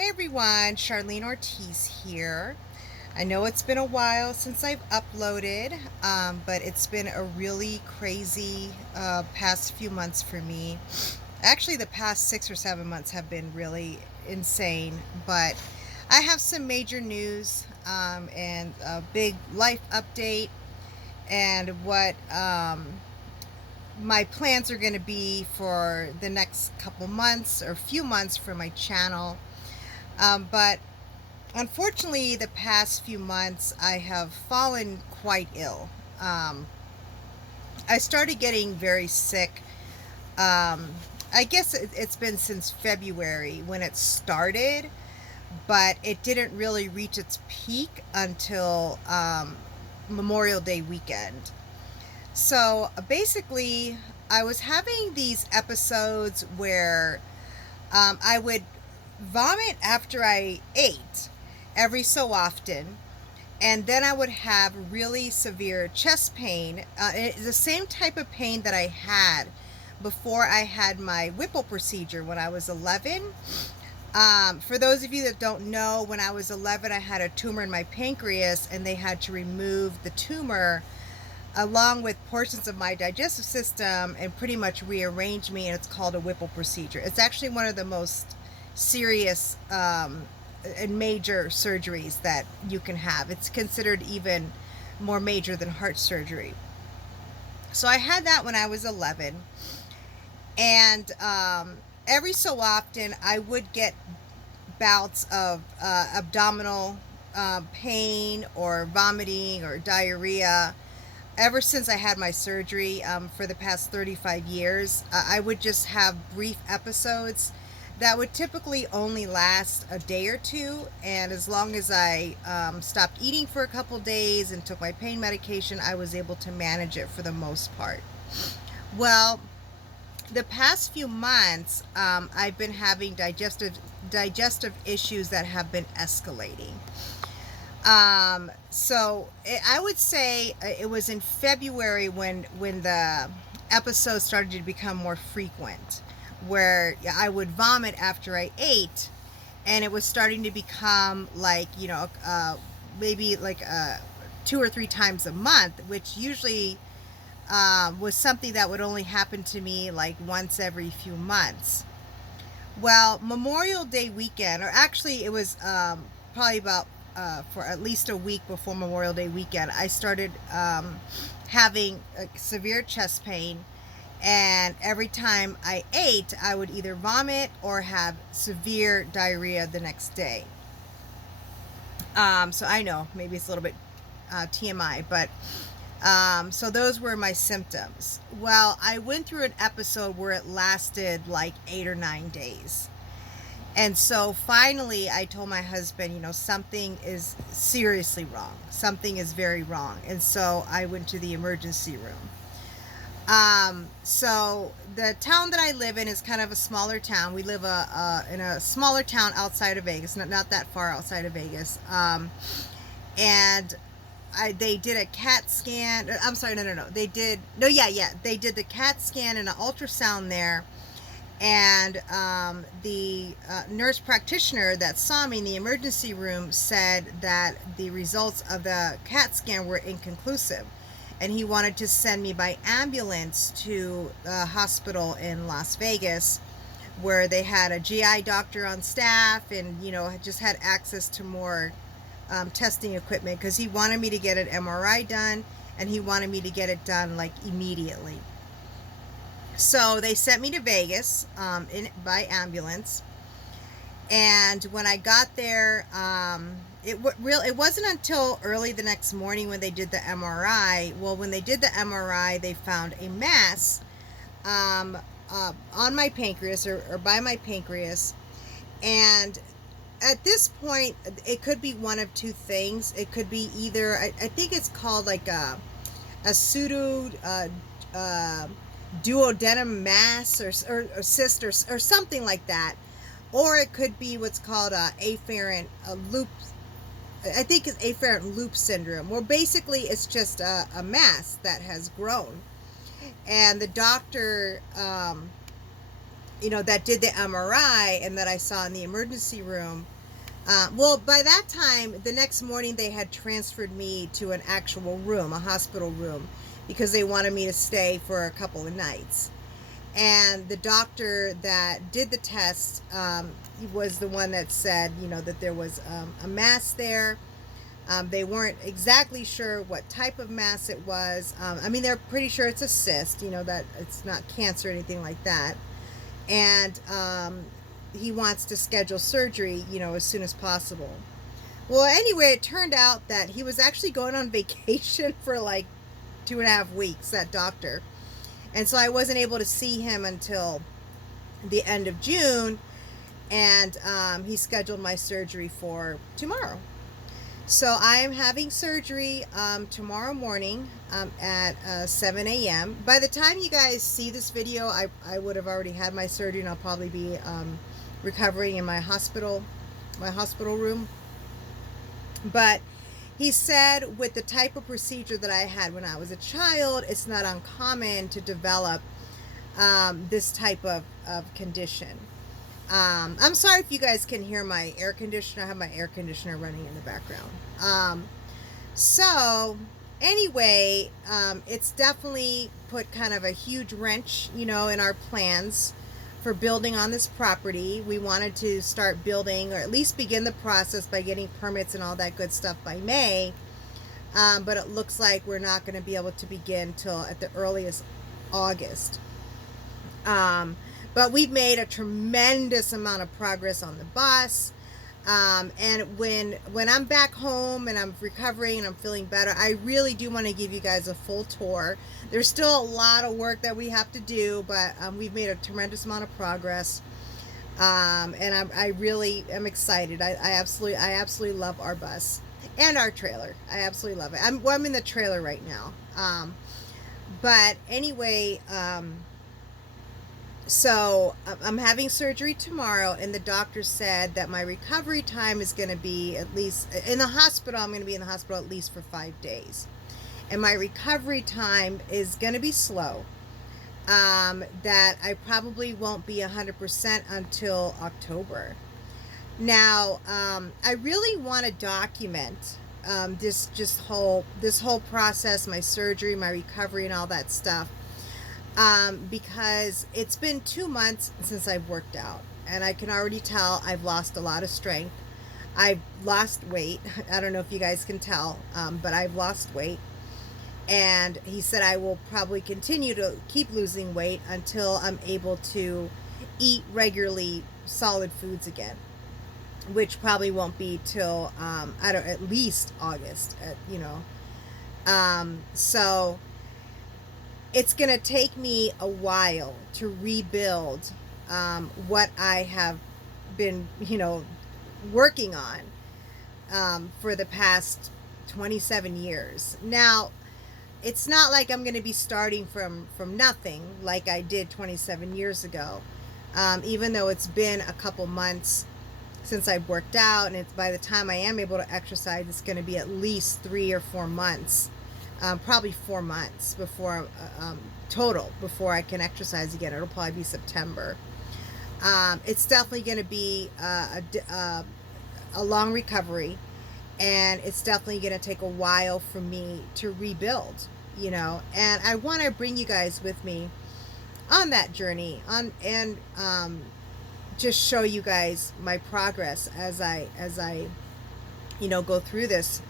Hey everyone, Charlene Ortiz here. I know it's been a while since I've uploaded, but it's been a really crazy past few months for me. Actually, the past 6 or 7 months have been really insane, but I have some major news and a big life update and what my plans are going to be for the next couple months or few months for my channel. But unfortunately, the past few months, I have fallen quite ill. Um, I started getting very sick. I guess it's been since February when it started, but it didn't really reach its peak until Memorial Day weekend. So basically, I was having these episodes where I would vomit after I ate every so often, and then I would have really severe chest pain. It's the same type of pain that I had before I had my Whipple procedure when I was 11. For those of you that don't know, when I was 11, I had a tumor in my pancreas, and they had to remove the tumor along with portions of my digestive system and pretty much rearrange me, and it's called a Whipple procedure. It's actually one of the most serious and major surgeries that you can have. It's considered even more major than heart surgery. So I had that when I was 11, and every so often I would get bouts of abdominal pain or vomiting or diarrhea. Ever since I had my surgery, for the past 35 years, I would just have brief episodes that would typically only last a day or two. And as long as I stopped eating for a couple days and took my pain medication, I was able to manage it for the most part. Well, the past few months, I've been having digestive issues that have been escalating. I would say it was in February when the episodes started to become more frequent, where I would vomit after I ate, and it was starting to become like, maybe like 2 or 3 times a month, which usually was something that would only happen to me like once every few months. Well, Memorial Day weekend, or actually it was probably about for at least a week before Memorial Day weekend, I started having severe chest pain, and every time I ate, I would either vomit or have severe diarrhea the next day. So I know maybe it's a little bit TMI, but so those were my symptoms. Well, I went through an episode where it lasted like 8 or 9 days. And so finally, I told my husband, something is seriously wrong. Something is very wrong. And so I went to the emergency room. So the town that I live in is kind of a smaller town. We live in a smaller town outside of Vegas, not that far outside of Vegas. And they did a CAT scan. I'm sorry, no. They did, no, yeah. They did the CAT scan and an ultrasound there. And the nurse practitioner that saw me in the emergency room said that the results of the CAT scan were inconclusive, and he wanted to send me by ambulance to a hospital in Las Vegas, where they had a GI doctor on staff, and just had access to more testing equipment, because he wanted me to get an MRI done, and he wanted me to get it done like immediately. So they sent me to Vegas by ambulance, and when I got there, it wasn't until early the next morning when they did the MRI. Well, when they did the MRI, they found a mass on my pancreas, or by my pancreas, and at this point, it could be one of two things. It could be either, I think it's called like a pseudo duodenum mass, or cyst, or something like that, or it could be what's called afferent loop. I think it's afferent loop syndrome, where basically it's just a mass that has grown, and the doctor that did the MRI and that I saw in the emergency room. Well, by that time, the next morning, they had transferred me to an actual room, a hospital room, because they wanted me to stay for a couple of nights. And the doctor that did the test was the one that said, that there was a mass there. They weren't exactly sure what type of mass it was. I mean, they're pretty sure it's a cyst, that it's not cancer or anything like that. And he wants to schedule surgery, as soon as possible. Well, anyway, it turned out that he was actually going on vacation for like 2.5 weeks, that doctor. And so I wasn't able to see him until the end of June. And he scheduled my surgery for tomorrow. So I am having surgery tomorrow morning at 7 a.m. By the time you guys see this video, I would have already had my surgery, and I'll probably be recovering in my hospital room. But he said with the type of procedure that I had when I was a child, it's not uncommon to develop this type of condition. I'm sorry if you guys can hear my air conditioner. I have my air conditioner running in the background. So anyway, it's definitely put kind of a huge wrench, in our plans for building on this property. We wanted to start building, or at least begin the process by getting permits and all that good stuff by May. But it looks like we're not going to be able to begin till at the earliest August. But we've made a tremendous amount of progress on the bus. And when I'm back home and I'm recovering and I'm feeling better, I really do want to give you guys a full tour. There's still a lot of work that we have to do, but we've made a tremendous amount of progress. And I really am excited. I absolutely love our bus and our trailer. I absolutely love it. I'm in the trailer right now. But anyway, so I'm having surgery tomorrow, and the doctor said that my recovery time is going to be at least in the hospital. I'm going to be in the hospital at least for 5 days, and my recovery time is going to be slow. That I probably won't be 100% until October. Now, I really want to document this whole process, my surgery, my recovery, and all that stuff. Because it's been 2 months since I've worked out, and I can already tell I've lost a lot of strength. I've lost weight. I don't know if you guys can tell, but I've lost weight. And he said I will probably continue to keep losing weight until I'm able to eat regularly solid foods again, which probably won't be till at least August. So it's going to take me a while to rebuild what I have been, working on for the past 27 years. Now, it's not like I'm going to be starting from nothing like I did 27 years ago, even though it's been a couple months since I've worked out, and it's by the time I am able to exercise, it's going to be at least 3 or 4 months. Probably 4 months before total before I can exercise again. It'll probably be September. It's definitely going to be a long recovery, and it's definitely going to take a while for me to rebuild. And I want to bring you guys with me on that journey, and just show you guys my progress as I go through this.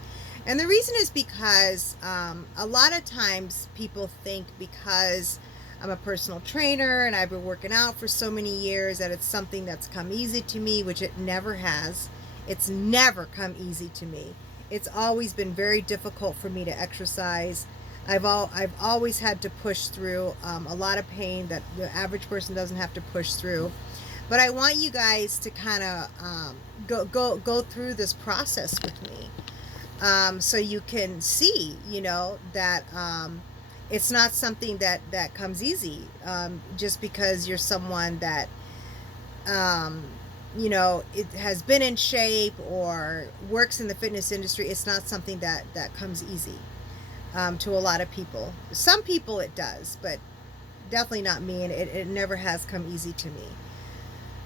And the reason is because a lot of times people think because I'm a personal trainer and I've been working out for so many years that it's something that's come easy to me, which it never has. It's never come easy to me. It's always been very difficult for me to exercise. I've always had to push through a lot of pain that the average person doesn't have to push through. But I want you guys to kind of go through this process with me. So you can see, that it's not something that comes easy, just because you're someone that, it has been in shape or works in the fitness industry. It's not something that comes easy to a lot of people. Some people it does, but definitely not me, and it never has come easy to me.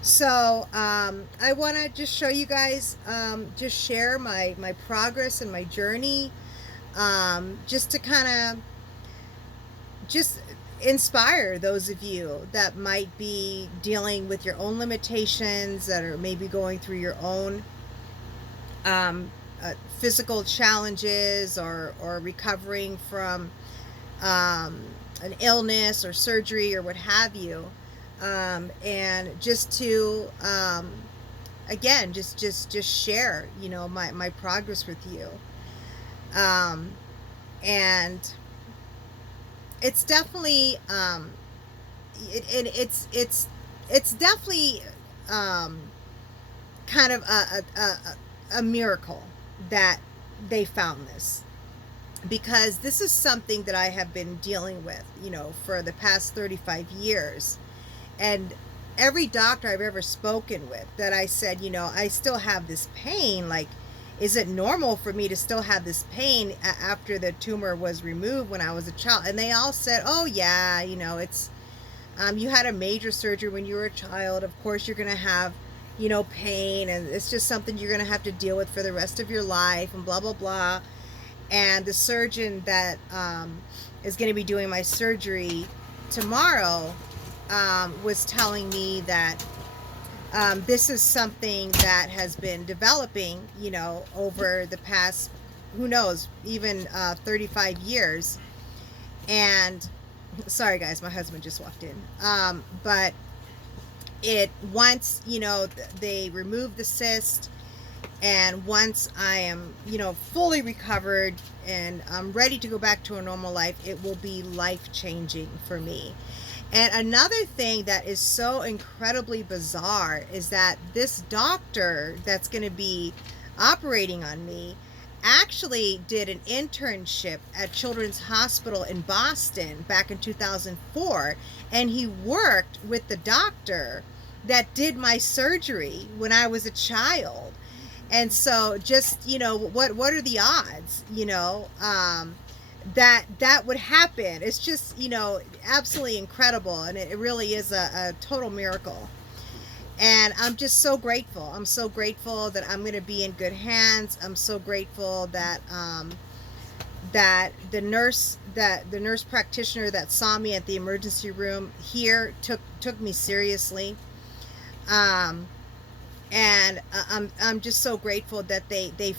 So I want to just show you guys, just share my progress and my journey, just to kind of just inspire those of you that might be dealing with your own limitations, that are maybe going through your own um, physical challenges, or recovering from um, an illness or surgery or what have you, and just to again just share, my progress with you, um, and it's definitely it's definitely um, kind of a miracle that they found this, because this is something that I have been dealing with, for the past 35 years. And every doctor I've ever spoken with, that I said, I still have this pain, like, is it normal for me to still have this pain after the tumor was removed when I was a child? And they all said, oh yeah, it's you had a major surgery when you were a child. Of course you're going to have, pain, and it's just something you're going to have to deal with for the rest of your life, and blah blah blah. And the surgeon that is going to be doing my surgery tomorrow was telling me that this is something that has been developing, over the past, who knows, even 35 years. And sorry guys, my husband just walked in. But it once, they removed the cyst, and once I am, fully recovered and I'm ready to go back to a normal life, it will be life changing for me. And another thing that is so incredibly bizarre is that this doctor that's going to be operating on me actually did an internship at Children's Hospital in Boston back in 2004, and he worked with the doctor that did my surgery when I was a child. And so just, what are the odds, that would happen? It's just, absolutely incredible, and it really is a total miracle. And I'm just so grateful. I'm so grateful that I'm going to be in good hands. I'm so grateful that that the nurse practitioner that saw me at the emergency room here took me seriously. Um, and I'm just so grateful that they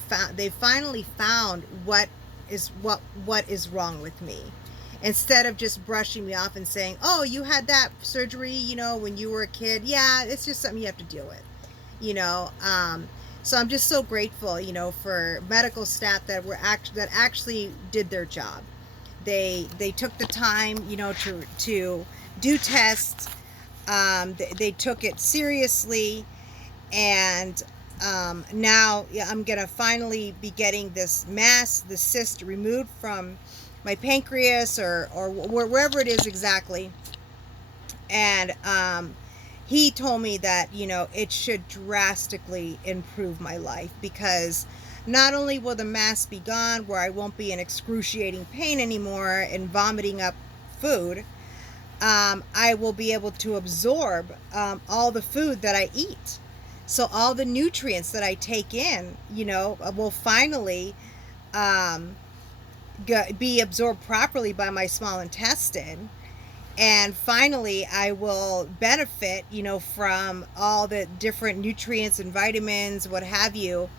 finally found what is wrong with me, instead of just brushing me off and saying, oh, you had that surgery, when you were a kid. Yeah, it's just something you have to deal with, so I'm just so grateful, for medical staff that actually did their job. They took the time, to do tests. They took it seriously. And now, yeah, I'm gonna finally be getting this cyst removed from my pancreas, or wherever it is exactly. And he told me that, it should drastically improve my life, because not only will the mass be gone, where I won't be in excruciating pain anymore and vomiting up food, I will be able to absorb all the food that I eat. So all the nutrients that I take in, will finally be absorbed properly by my small intestine. And finally, I will benefit, from all the different nutrients and vitamins, what have you,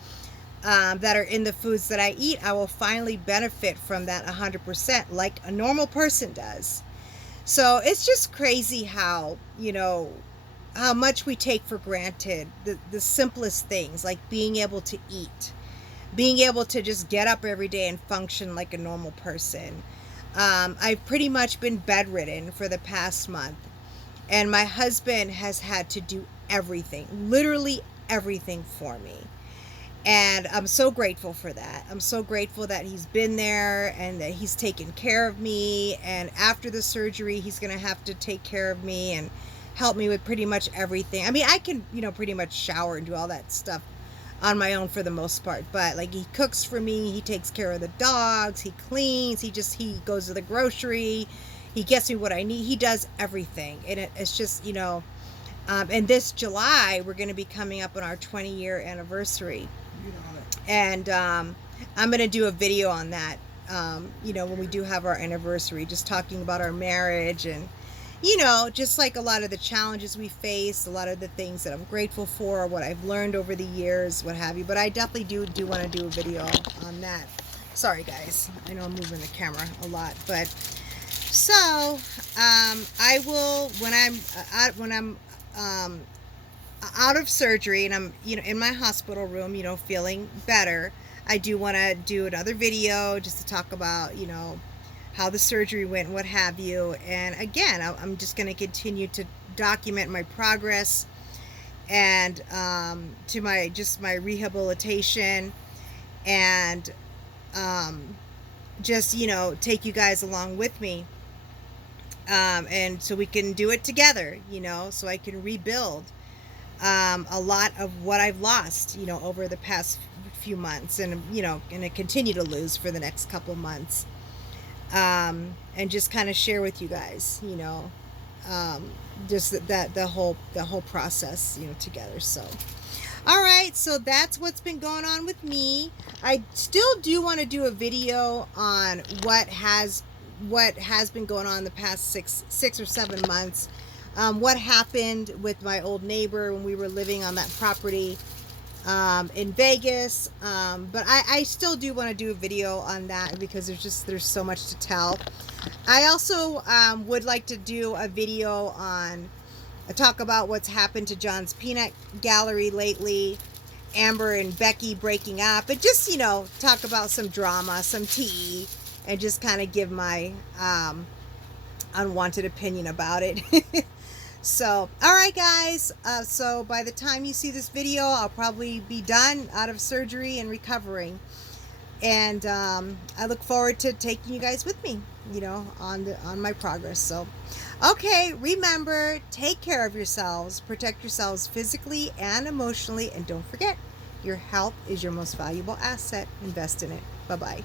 that are in the foods that I eat. I will finally benefit from that 100%, like a normal person does. So it's just crazy how, how much we take for granted the simplest things, like being able to eat, being able to just get up every day and function like a normal person. I've pretty much been bedridden for the past month, and my husband has had to do everything, literally everything for me. And I'm so grateful for that. I'm so grateful that he's been there and that he's taken care of me. And after the surgery, he's going to have to take care of me and help me with pretty much everything. I mean, I can, pretty much shower and do all that stuff on my own for the most part. But like, he cooks for me, he takes care of the dogs, he cleans, he goes to the grocery, He gets me what I need. He does everything. And it's just, and this July, we're going to be coming up on our 20-year anniversary. And I'm going to do a video on that, when we do have our anniversary, just talking about our marriage and, just like a lot of the challenges we face, a lot of the things that I'm grateful for, what I've learned over the years, what have you. But I definitely do want to do a video on that. Sorry, guys. I know I'm moving the camera a lot, but so I will when I'm out of surgery and I'm in my hospital room, feeling better. I do want to do another video just to talk about how the surgery went and what have you. And again, I'm just going to continue to document my progress and to my rehabilitation, and just take you guys along with me, and so we can do it together, so I can rebuild a lot of what I've lost over the past few months, and gonna continue to lose for the next couple of months, and just kind of share with you guys just that the whole process together. So all right, so that's what's been going on with me. I still do want to do a video on what has been going on the past six or 7 months. What happened with my old neighbor when we were living on that property in Vegas. But I still do want to do a video on that because there's so much to tell. I also would like to do a video on talk about what's happened to John's Peanut Gallery lately, Amber and Becky breaking up, and just talk about some drama, some tea, and just kind of give my unwanted opinion about it. So all right, guys, so by the time you see this video, I'll probably be done out of surgery and recovering, and I look forward to taking you guys with me on my progress. So okay, remember, take care of yourselves, protect yourselves physically and emotionally, and don't forget, your health is your most valuable asset. Invest in it. Bye-bye.